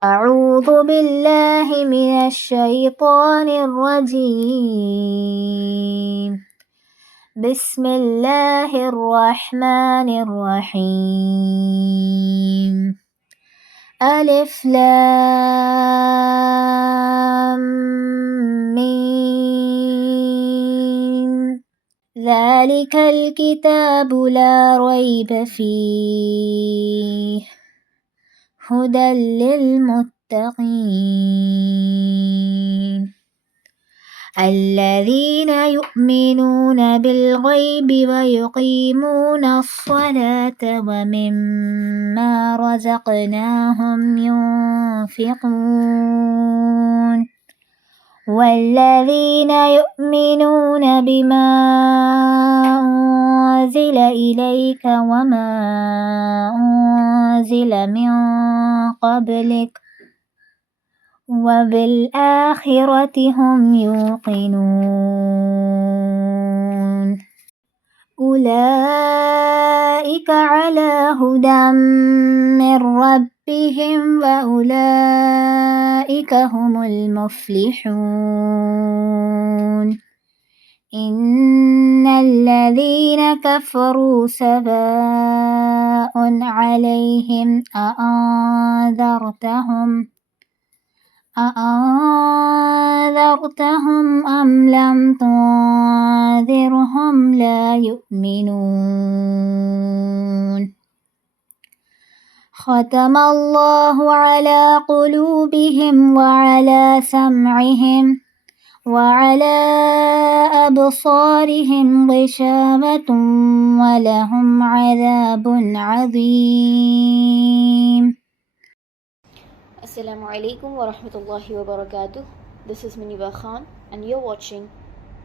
أعوذ بالله من الشيطان الرجيم. بسم الله الرحمن الرحيم. ألف لام ميم. ذلك الكتاب لا ريب فيه هدى للمتقين الذين يؤمنون بالغيب ويقيمون الصلاة ومما رزقناهم ينفقون والذين يؤمنون بما أنزل إليك وما أنزل من قبلك وبالآخرة هم يوقنون أولئك على هدى من ربهم وأولئك هم المفلحون إن الذين كفروا سواء عليهم أأنذرتهم أم لم تنذرهم لا يؤمنون ختم الله على قلوبهم وعلى سمعهم وعلى أبصارهم غشاوة ولهم عذاب عظيم. Assalamu alaikum wa rahmatullahi wa barakatuh. This is Munibah Khan and you're watching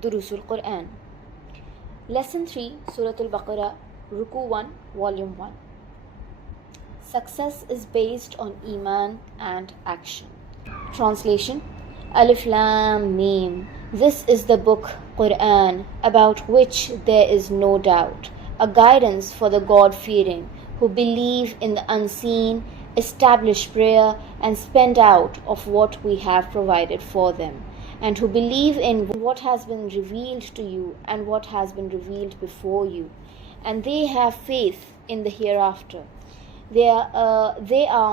Duroos-Ul-Qur'an. Lesson 3, Surah Al-Baqarah, Ruku 1, Volume 1. Success is based on Iman and action. Translation: Alif Lam Mim. This is the book Qur'an, about which there is no doubt, a guidance for the God-fearing who believe in the unseen, establish prayer and spend out of what we have provided for them, and who believe in what has been revealed to you and what has been revealed before you, and they have faith in the hereafter. They are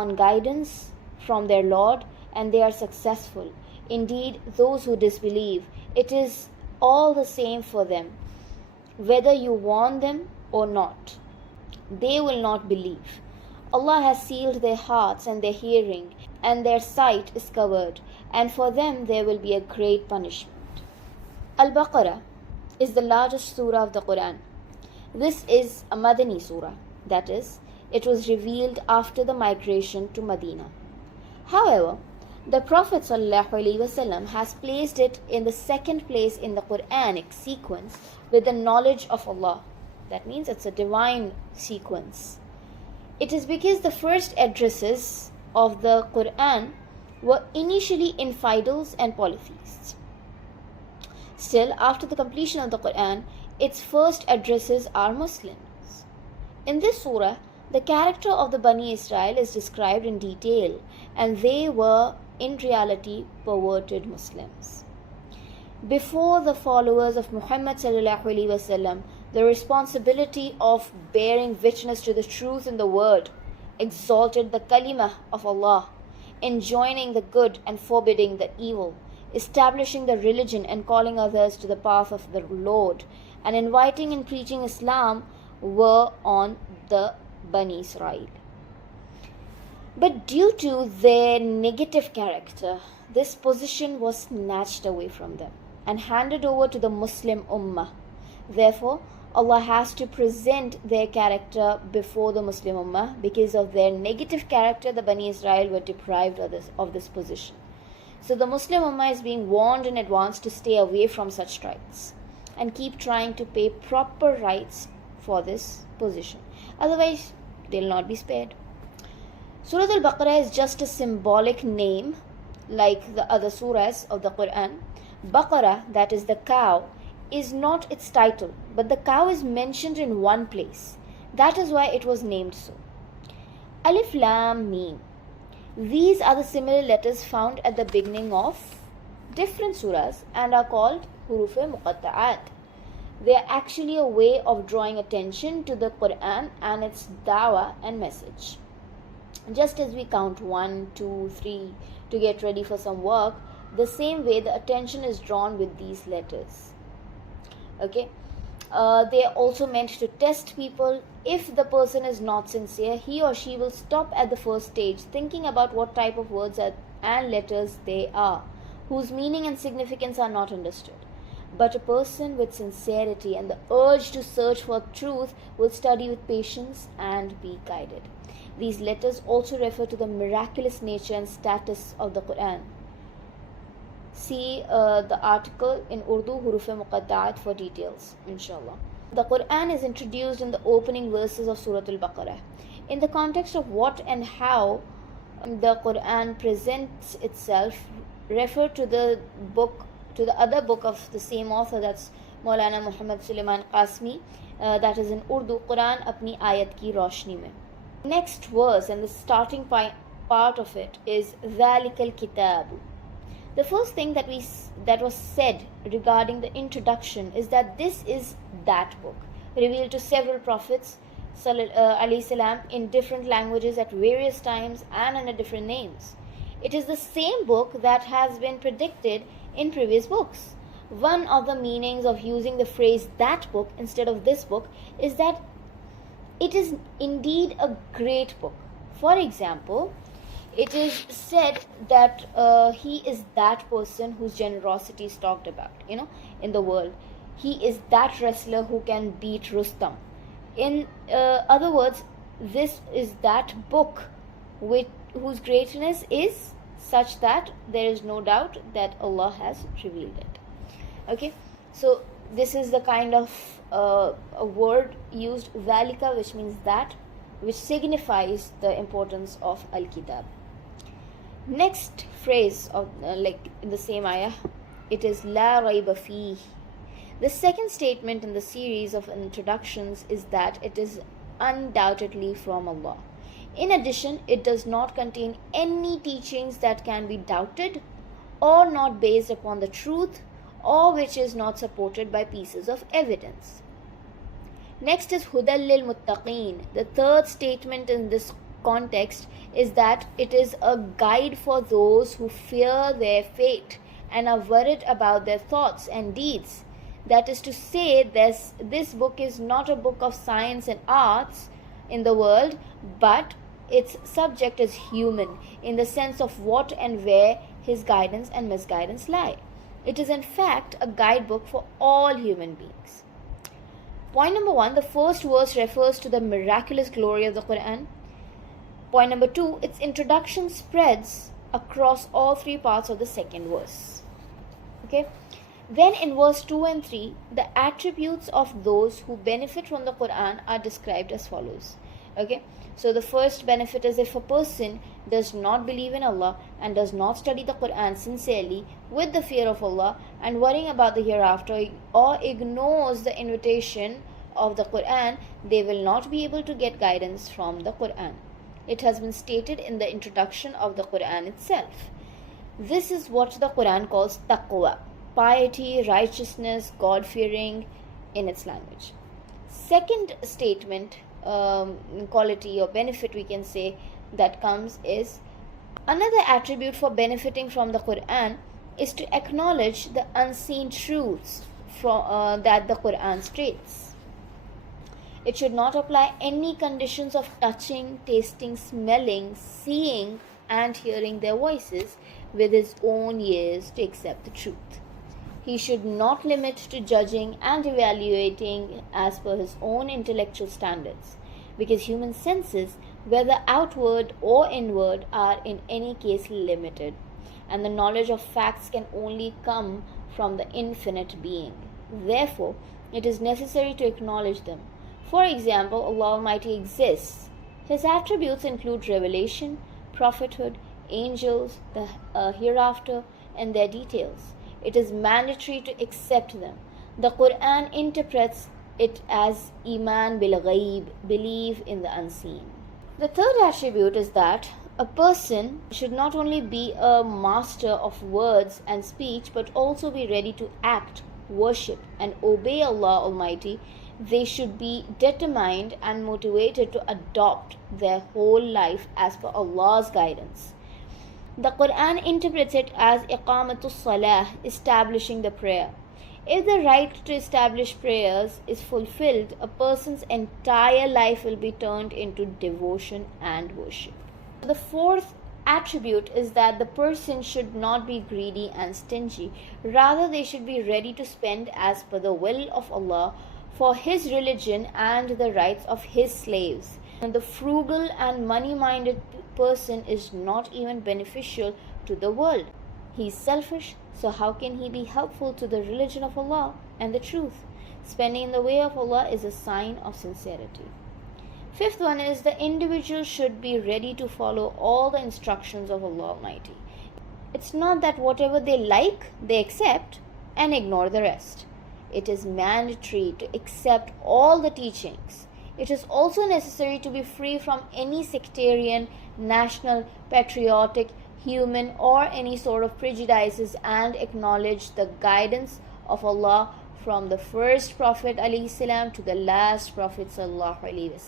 on guidance from their Lord and they are successful. Indeed, those who disbelieve, it is all the same for them, whether you warn them or not. They will not believe. Allah has sealed their hearts and their hearing, and their sight is covered, and for them there will be a great punishment. Al-Baqarah is the largest surah of the Quran. This is a Madani surah, that is, it was revealed after the migration to Medina. However, the Prophet ﷺ has placed it in the second place in the Quranic sequence with the knowledge of Allah. That means it's a divine sequence. It is because the first addresses of the Quran were initially infidels and polytheists. Still, after the completion of the Quran, its first addresses are Muslims. In this surah, the character of the Bani Israel is described in detail, and they were in reality perverted Muslims. Before the followers of Muhammad ﷺ, the responsibility of bearing witness to the truth in the world exalted the kalimah of Allah, enjoining the good and forbidding the evil, establishing the religion and calling others to the path of the Lord, and inviting and preaching Islam were on the Bani Israel. But due to their negative character, this position was snatched away from them and handed over to the Muslim Ummah. Therefore, Allah has to present their character before the Muslim Ummah. Because of their negative character, the Bani Israel were deprived of this position. So the Muslim Ummah is being warned in advance to stay away from such rights and keep trying to pay proper rights for this position. Otherwise, they will not be spared. Surah Al-Baqarah is just a symbolic name like the other surahs of the Quran. Baqarah, that is the cow, is not its title, but the cow is mentioned in one place. That is why it was named so. Alif Lam Mim. These are the similar letters found at the beginning of different surahs and are called huruf-e-muqatta'at. They are actually a way of drawing attention to the Quran and its dawah and message. Just as we count 1, 2, 3 to get ready for some work, the same way the attention is drawn with these letters. Okay. They are also meant to test people. If the person is not sincere, he or she will stop at the first stage thinking about what type of words and letters they are, whose meaning and significance are not understood. But a person with sincerity and the urge to search for truth will study with patience and be guided. These letters also refer to the miraculous nature and status of the Quran. See the article in Urdu, Huruf-e-Muqatta'at, for details, inshallah. The Quran is introduced in the opening verses of Surah Al-Baqarah. In the context of what and how the Quran presents itself, refer to the other book of the same author, that's Maulana Muhammad Sulaiman Qasmi, that is in Urdu, Quran apni ayat ki roshni mein. Next verse and the starting part of it is Dhalikal Kitabu. The first thing that was said regarding the introduction is that this is that book, revealed to several prophets alayhi salam in different languages at various times and under different names. It is the same book that has been predicted in previous books. One of the meanings of using the phrase that book instead of this book is that it is indeed a great book. For example, it is said that he is that person whose generosity is talked about, in the world. He is that wrestler who can beat Rustam. In other words, this is that book whose greatness is such that there is no doubt that Allah has revealed it. Okay, so this is the kind of a word used, Dhalika, which means that, which signifies the importance of Al-Kitab. Next phrase of like in the same ayah, it is La Rayba Fih. The second statement in the series of introductions is that it is undoubtedly from Allah. In addition, it does not contain any teachings that can be doubted or not based upon the truth or which is not supported by pieces of evidence. Next is Hudal lil Muttaqeen. The third statement in this context is that it is a guide for those who fear their fate and are worried about their thoughts and deeds. That is to say, this book is not a book of science and arts in the world, but its subject is human in the sense of what and where his guidance and misguidance lie. It is in fact a guidebook for all human beings. Point number 1, the first verse refers to the miraculous glory of the Quran. Point number 2, its introduction spreads across all three parts of the second verse. Okay. Then in verse 2 and 3, the attributes of those who benefit from the Quran are described as follows. Okay. So the first benefit is if a person does not believe in Allah and does not study the Quran sincerely with the fear of Allah and worrying about the hereafter, or ignores the invitation of the Quran, they will not be able to get guidance from the Quran. It has been stated in the introduction of the Quran itself. This is what the Quran calls taqwa, piety, righteousness, God-fearing in its language. Second statement, quality or benefit we can say that comes is, another attribute for benefiting from the Quran is to acknowledge the unseen truths that the Quran states. It should not apply any conditions of touching, tasting, smelling, seeing and hearing their voices with his own ears to accept the truth. He should not limit to judging and evaluating as per his own intellectual standards, because human senses, whether outward or inward, are in any case limited, and the knowledge of facts can only come from the infinite being. Therefore, it is necessary to acknowledge them. For example, Allah Almighty exists. His attributes include revelation, prophethood, angels, the hereafter, and their details. It is mandatory to accept them. The Quran interprets it as Iman bil ghaib, believe in the unseen. The third attribute is that A person should not only be a master of words and speech but also be ready to act, worship, and obey Allah Almighty. They should be determined and motivated to adopt their whole life as per Allah's guidance. The Quran interprets it as iqamatus salah, establishing the prayer. If the right to establish prayers is fulfilled, a person's entire life will be turned into devotion and worship. The fourth attribute is that the person should not be greedy and stingy. Rather, they should be ready to spend as per the will of Allah for His religion and the rights of His slaves. And the frugal and money-minded person is not even beneficial to the world. He is selfish, so how can he be helpful to the religion of Allah and the truth? Spending in the way of Allah is a sign of sincerity. Fifth one is the individual should be ready to follow all the instructions of Allah Almighty. It's not that whatever they like, they accept and ignore the rest. It is mandatory to accept all the teachings. It is also necessary to be free from any sectarian, national, patriotic, human or any sort of prejudices and acknowledge the guidance of Allah from the first Prophet ﷺ to the last Prophet ﷺ.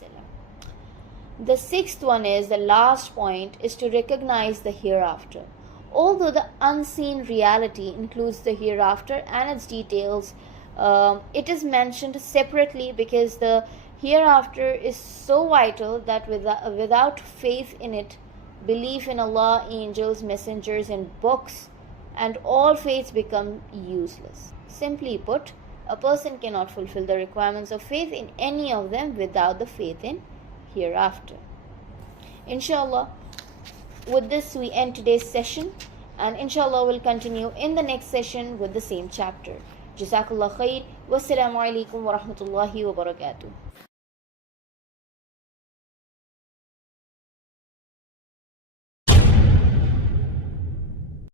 The sixth one is, the last point, is to recognize the hereafter. Although the unseen reality includes the hereafter and its details, it is mentioned separately because the hereafter is so vital that without faith in it, belief in Allah, angels, messengers, and books, and all faiths become useless. Simply put, a person cannot fulfill the requirements of faith in any of them without the faith in hereafter. Inshallah, with this we end today's session, and inshallah we'll continue in the next session with the same chapter. Jazakallah khair. Wassalamu alaikum wa rahmatullahi wa barakatuh.